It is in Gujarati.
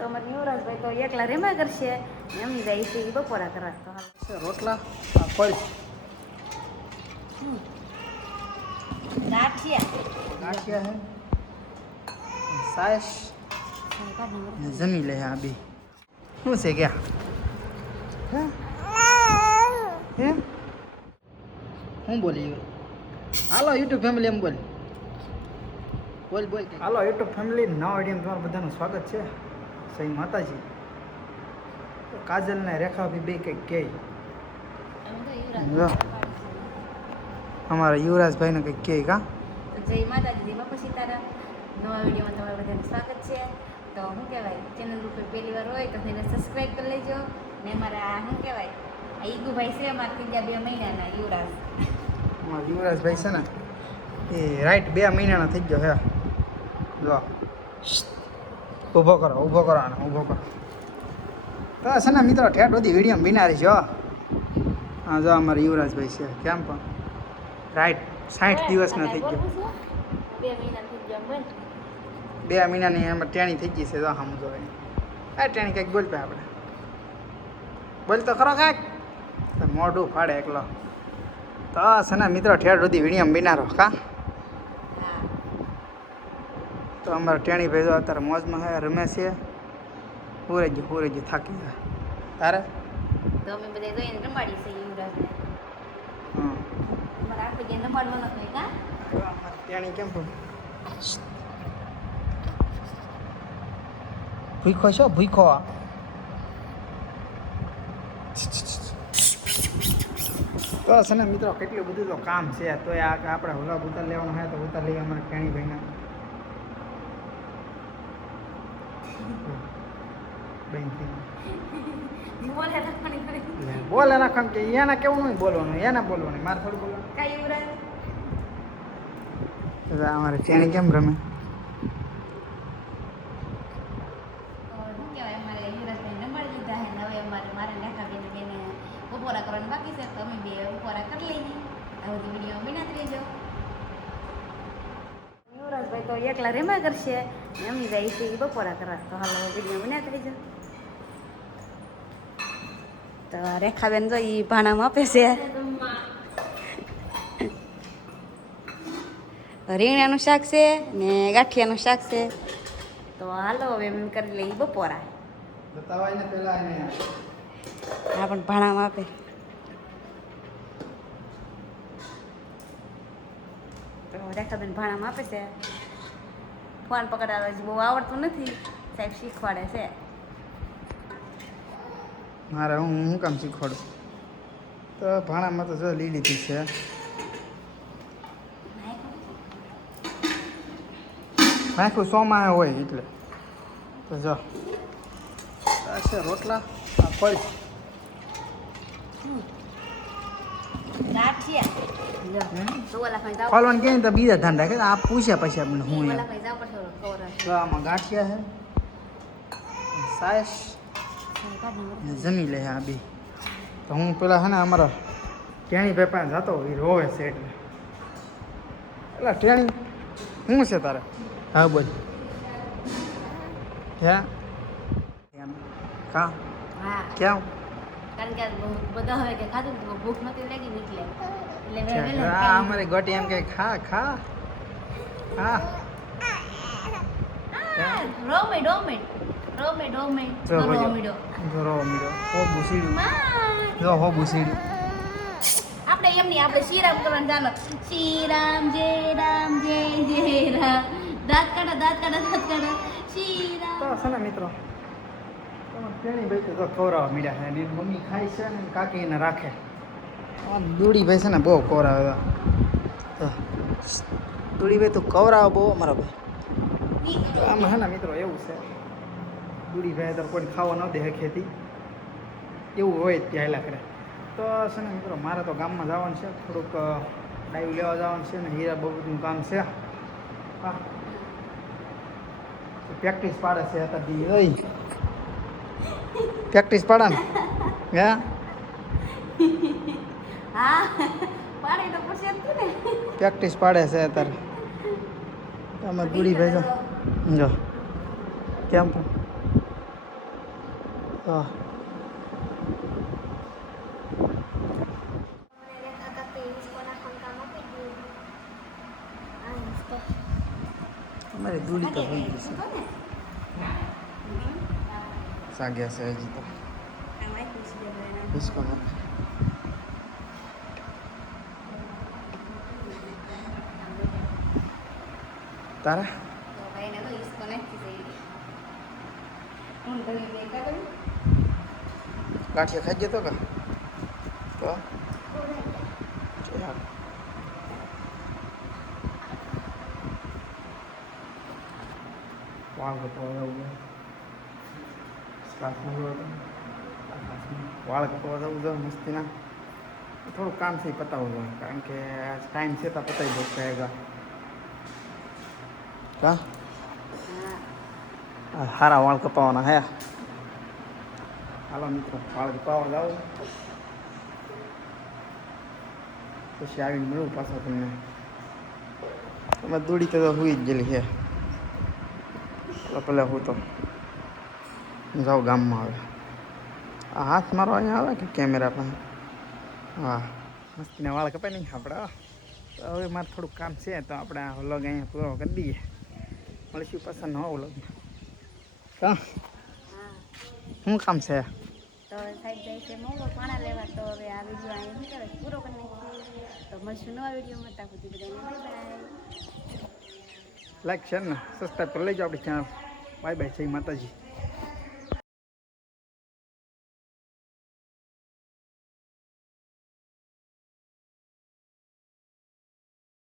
તો અમારે યુવરાજભાઈ તો એકલા રેમા કરશે. એમ એમની જાય છે એ બપોરા કરા તો છે રોટલા ગાંઠિયા. ગાંઠિયા હે. સાસ જમી લે આ બે. શું છે ક્યાં? હે? હે? હું બોલી હાલો યુટ્યુબ ફેમિલી એમ બોલ. બોલ બોલ હાલો યુટ્યુબ ફેમિલી નવા વીડિયો તમારું બધાનું સ્વાગત છે. સહી માતાજી. કાજલ ને રેખા બી બે કંઈક કહે. અમારા અમારા યુવરાજભાઈને કંઈક કહે કા? જય માતાજી જય બાપા સીતારામ. નવા વિડીયોમાં તમારું બધાનું સ્વાગત છે. તો શું કહેવાય ચેનલ ઉપર પહેલી વાર હોય તો તેને સબસ્ક્રાઈબ કરી લેજો. ને મારા શું કહેવાય આ ઈગુભાઈ છે અમારા ત્રીજા બે મહિનાના યુવરાજ. અમારા યુવરાજભાઈ છે ને એ રાઈટ બે મહિનાનો થઈ ગયો હે જો ઊભો કરો ઊભો કરો આને, ઊભો કરો. તો છે ને મિત્રો, ઠેઠ બધી વીડિયો બિનારી જો હા. જો અમારા યુવરાજભાઈ છે, કેમ પણ? રાઈટ સાઠ દિવસનો થઈ ગયો. બે મહિનાની એમાં ટેણી થઈ ગઈ છે, જો હમ જો એ ટેણી કંઈક બોલ પે આપણે. બોલ તો ખરો કાંઈક. મોઢું ફાડે એકલો. તો છે ને મિત્રો, ઠેઠ બધી વીડિયો બિનારો કા હા તો અમારા ટેણી ભાઈ અત્યારે મોજમાં હે રમે છે. પૂરે જ પૂરે જ થાકી જાય તારે? તો અમે બધા જોઈને રમાડી છે યુવરાજને. હા. અમારે આખો જે રમાડવાનો હોય કા? ટેણી કેમ ભૂખો છો? ભૂખો. તો છે ને મિત્રો કેટલું બધું તો કામ છે. તો આ આપણે હુલા ઉતાર લેવાનું હોય તો ઉતાર લઈએ અમારા ટેણી ભાઈના. બેન બોલે રાખવાની કે એના કેવું નહીં બોલવાનું? એને બોલવાનું? મારે થોડું બોલવાનું. અમારે ટેણી કેમ રમે? કરવાનું બાકી છે તો અમે બે ઉપોરા કરી લઈએ. આ બધી વીડિયો બનાવી રહેજો યુવરાજભાઈ તો એકલા રેમા કરશે. ને એમની જાય છે એ બપોરા કરવા તો હાલો વીડિયો બનાવી રહેજો તો રેખાબેન જો એ ભાણામાં આપે છે રીંગણાનું શાક છે ને ગાંઠિયાનું શાક છે તો હાલો હવે એમ કરી લઈએ બપોરા હા પણ ભાણામાં આપે તો રેખાબેન ભાણામાં આપે છે ફોન પકડાવે છે. બહુ આવડતું નથી. સાહેબ શીખવાડે છે. મારે હું હું કામ શીખવાડું? તો ભાણામાં તો જો લીલી લીધી છે. નાખ્યું સોમાં હોય એટલે. તો જો. આ છે રોટલા. આ ફળ ગાંઠિયા લો હમ. તો ઓલા ભાઈ જાવ ખોલવાનું કે તો બીજા ધંધા કે આ પૂછ્યા પછી આપણે હું આમાં ગાંઠિયા છે સાસ જમી લે આ બી. તો હું પેલા હે ને અમારા ટેણી પેપા જતો એ રોવે છે એટલે એટલે ટેણી શું છે તારે? હા બોલ. હે. એમ કા હા. કેમ કારણ કે આ બહુ બધા હવે કે ખાધું ને તો ભૂખ નથી લાગી ને એટલે એટલે મેં વહેલું આ ખાઈ અમારી ગોટી એમ કે ખા ખા હા આ, રોમેડ રોમેડ રોમેડ રોમેડ જો ભાઈ રોમેડો જો રો મીડો હો બુસીડ્યું માં. જો હો બુસીડ્યું આપણે એમની આપણે શ્રીરામ કરવાનું ચાલો. શ્રીરામ જય રામ જય જય રામ. દાંત કાઢો દાંત કાઢો દાંત કાઢો. શ્રીરામ. તો છે ને મિત્રો તેણી ભાઈ તો ખવડાવવા મીડ્યા છે. એની મમ્મી ખાય છે ને કાકી એને રાખે. દૂડી ભાઈ છે ને બહુ ખવડાવે દૂડી ભાઈ તું ખવડાવે બહુ અમારા ભાઈ. આમ છે ને મિત્રો એવું છે. દૂડી ભાઈ તો કોઈ ખાવા ન દે ખેતી, એવું હોય ત્યાં લાકડે તો છે ને મિત્રો મારે તો ગામમાં જવાનું છે. થોડુંક ડાઈવ લેવા જવાનું છે ને હીરા બધું કામ છે. હા. પ્રેક્ટિસ પાડે છે અત્યારથી ઓય પ્રેક્ટિસ પડે ને હે પ્રેક્ટિસ પાડે છે અત્યારે તમે દૂરી ભાઈ જો જો કેમ હા અમારી દૂડી તો થઈ ગઈ છે સાગ્યા છે હજી તો ડિસ્કો તારા ગાંઠિયા ખાઈ જતો કા તો ચાલ. વાળ કપાવા છે મૂકવો હતો વાળ કપાવા જવું છે મસ્તીના થોડુંક કામથી પતાવવું જોઈએ કારણ કે ટાઈમ છે તો પતાવી દો કહે કા? હારા વાળ કપાવાના હે. હાલો મિત્રો, વાળ કપાવા જાઓ. પછી આવીને મળું પાછો તમને. તમે દોડી તો હુઈ જ ગયેલી છે પેલા હું તો. જાઉં ગામમાં આવે આ હાથ મારો અહીંયા આવે કે કેમેરા પણ હા મસ્તીના વાળ કપાય નહીં આપણે તો હવે મારે થોડુંક કામ છે તો આપણે આ વ્લોગ અહીંયા પૂરો કરી દઈએ. મળીશું પાછા નવા વ્લોગ હા. શું કામ છે? તો જાય છે મોમો પાણા લેવા તો હવે આ વીડિયો અહીં શું કહેવાય પૂરો કરી નાખીએ. તો મળશું નવા વિડીયોમાં ત્યાં સુધી બધાને બાય બાય લાઈક શેર ને સબસ્ક્રાઈબ કરી લેજો આપણી ચેનલ બાય બાય જય માતાજી.